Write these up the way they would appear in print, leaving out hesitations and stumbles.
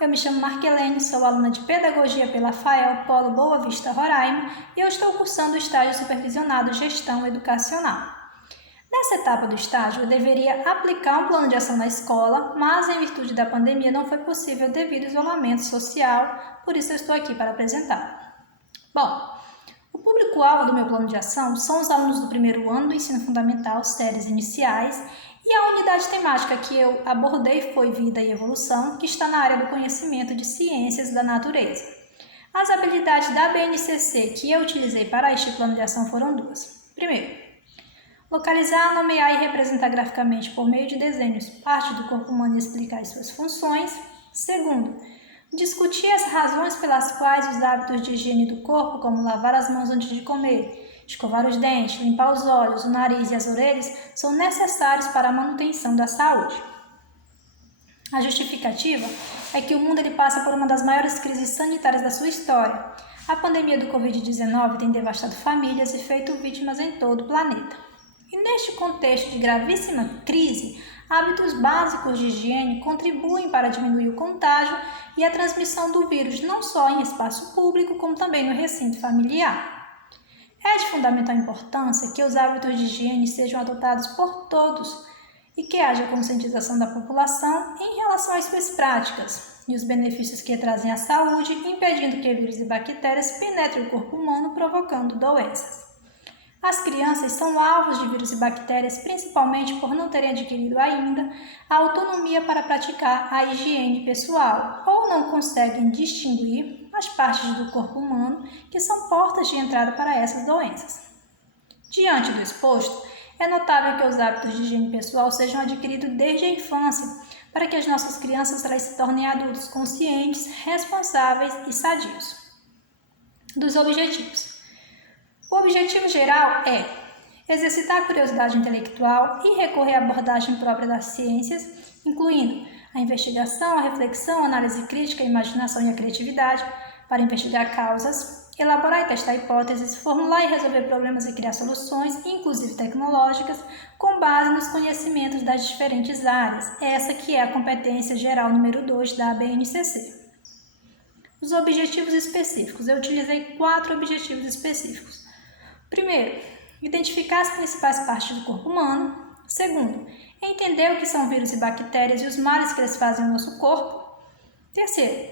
eu me chamo Marquelene, sou aluna de Pedagogia pela FAEL Polo Boa Vista, Roraima, e eu estou cursando o estágio supervisionado Gestão Educacional. Nessa etapa do estágio, eu deveria aplicar um plano de ação na escola, mas em virtude da pandemia não foi possível devido ao isolamento social, por isso eu estou aqui para apresentar. Bom, o público-alvo do meu plano de ação são os alunos do primeiro ano do ensino fundamental, séries iniciais, e a unidade temática que eu abordei foi Vida e Evolução, que está na área do conhecimento de ciências da natureza. As habilidades da BNCC que eu utilizei para este plano de ação foram duas. Primeiro, localizar, nomear e representar graficamente por meio de desenhos parte do corpo humano e explicar as suas funções. Segundo, discutir as razões pelas quais os hábitos de higiene do corpo, como lavar as mãos antes de comer, escovar os dentes, limpar os olhos, o nariz e as orelhas, são necessários para a manutenção da saúde. A justificativa é que o mundo passa por uma das maiores crises sanitárias da sua história. A pandemia do Covid-19 tem devastado famílias e feito vítimas em todo o planeta. E neste contexto de gravíssima crise, hábitos básicos de higiene contribuem para diminuir o contágio e a transmissão do vírus não só em espaço público, como também no recinto familiar. É de fundamental importância que os hábitos de higiene sejam adotados por todos e que haja conscientização da população em relação às suas práticas e os benefícios que trazem à saúde, impedindo que vírus e bactérias penetrem o corpo humano, provocando doenças. As crianças são alvos de vírus e bactérias principalmente por não terem adquirido ainda a autonomia para praticar a higiene pessoal ou não conseguem distinguir as partes do corpo humano que são portas de entrada para essas doenças. Diante do exposto, é notável que os hábitos de higiene pessoal sejam adquiridos desde a infância, para que as nossas crianças elas se tornem adultos conscientes, responsáveis e sadios. Dos objetivos. O objetivo geral é exercitar a curiosidade intelectual e recorrer à abordagem própria das ciências, incluindo a investigação, a reflexão, a análise crítica, a imaginação e a criatividade, para investigar causas, elaborar e testar hipóteses, formular e resolver problemas e criar soluções, inclusive tecnológicas, com base nos conhecimentos das diferentes áreas, essa que é a competência geral número 2 da BNCC. Os objetivos específicos. Eu utilizei 4 objetivos específicos. Primeiro, identificar as principais partes do corpo humano. Segundo, entender o que são vírus e bactérias e os males que eles fazem ao nosso corpo. Terceiro,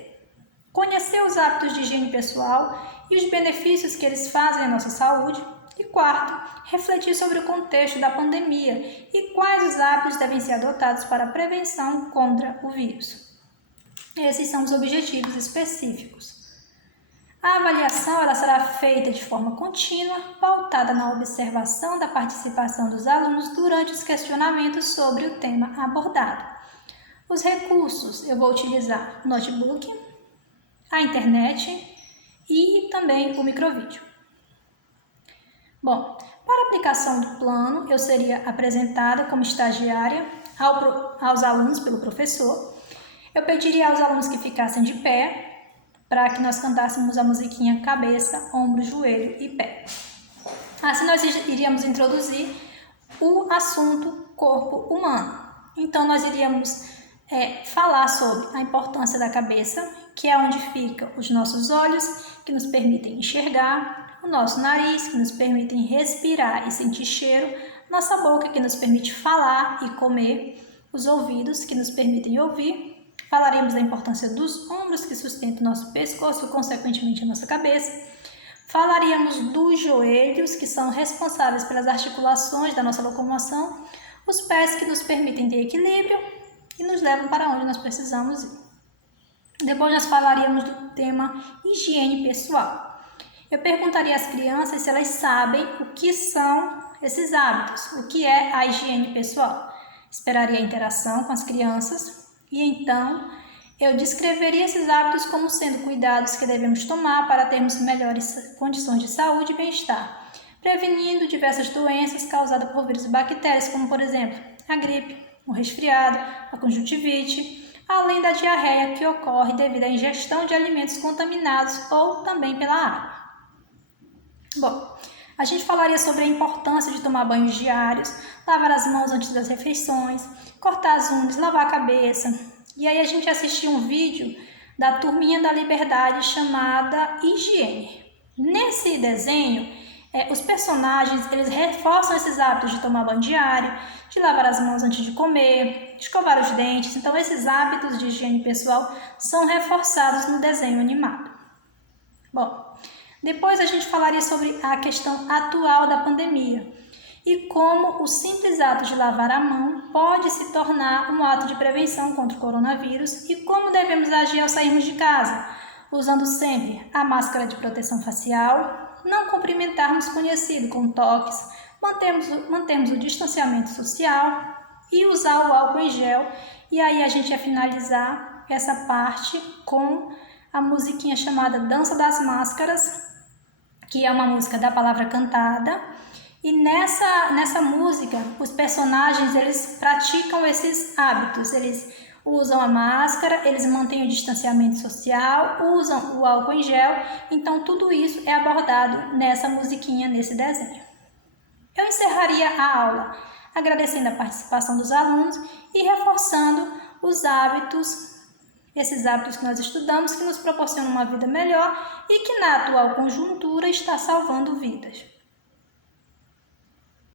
conhecer os hábitos de higiene pessoal e os benefícios que eles fazem à nossa saúde. E quarto, refletir sobre o contexto da pandemia e quais os hábitos devem ser adotados para a prevenção contra o vírus. Esses são os objetivos específicos. A avaliação ela será feita de forma contínua, pautada na observação da participação dos alunos durante os questionamentos sobre o tema abordado. Os recursos, eu vou utilizar o notebook, a internet e também o microvídeo. Bom, para a aplicação do plano, eu seria apresentada como estagiária aos alunos pelo professor. Eu pediria aos alunos que ficassem de pé, para que nós cantássemos a musiquinha cabeça, ombro, joelho e pé. Assim nós iríamos introduzir o assunto corpo humano. Então nós iríamos falar sobre a importância da cabeça, que é onde ficam os nossos olhos, que nos permitem enxergar, o nosso nariz, que nos permitem respirar e sentir cheiro, nossa boca, que nos permite falar e comer, os ouvidos, que nos permitem ouvir. Falaremos da importância dos ombros que sustentam o nosso pescoço, consequentemente a nossa cabeça. Falaríamos dos joelhos, que são responsáveis pelas articulações da nossa locomoção, os pés que nos permitem ter equilíbrio e nos levam para onde nós precisamos ir. Depois nós falaríamos do tema higiene pessoal. Eu perguntaria às crianças se elas sabem o que são esses hábitos, o que é a higiene pessoal. Esperaria a interação com as crianças. E então, eu descreveria esses hábitos como sendo cuidados que devemos tomar para termos melhores condições de saúde e bem-estar, prevenindo diversas doenças causadas por vírus e bactérias, como, por exemplo, a gripe, o resfriado, a conjuntivite, além da diarreia que ocorre devido à ingestão de alimentos contaminados ou também pela água. Bom, a gente falaria sobre a importância de tomar banhos diários, lavar as mãos antes das refeições, cortar as unhas, lavar a cabeça. E aí a gente assistiu um vídeo da Turminha da Liberdade chamada Higiene. Nesse desenho, os personagens eles reforçam esses hábitos de tomar banho diário, de lavar as mãos antes de comer, escovar os dentes. Então, esses hábitos de higiene pessoal são reforçados no desenho animado. Bom, depois a gente falaria sobre a questão atual da pandemia e como o simples ato de lavar a mão pode se tornar um ato de prevenção contra o coronavírus e como devemos agir ao sairmos de casa, usando sempre a máscara de proteção facial, não cumprimentarmos conhecido com toques, mantermos o distanciamento social e usar o álcool em gel. E aí a gente vai finalizar essa parte com a musiquinha chamada Dança das Máscaras, que é uma música da palavra cantada. E nessa música, os personagens eles praticam esses hábitos, eles usam a máscara, eles mantêm o distanciamento social, usam o álcool em gel, então tudo isso é abordado nessa musiquinha, nesse desenho. Eu encerraria a aula agradecendo a participação dos alunos e reforçando os hábitos, esses hábitos que nós estudamos, que nos proporcionam uma vida melhor e que na atual conjuntura está salvando vidas.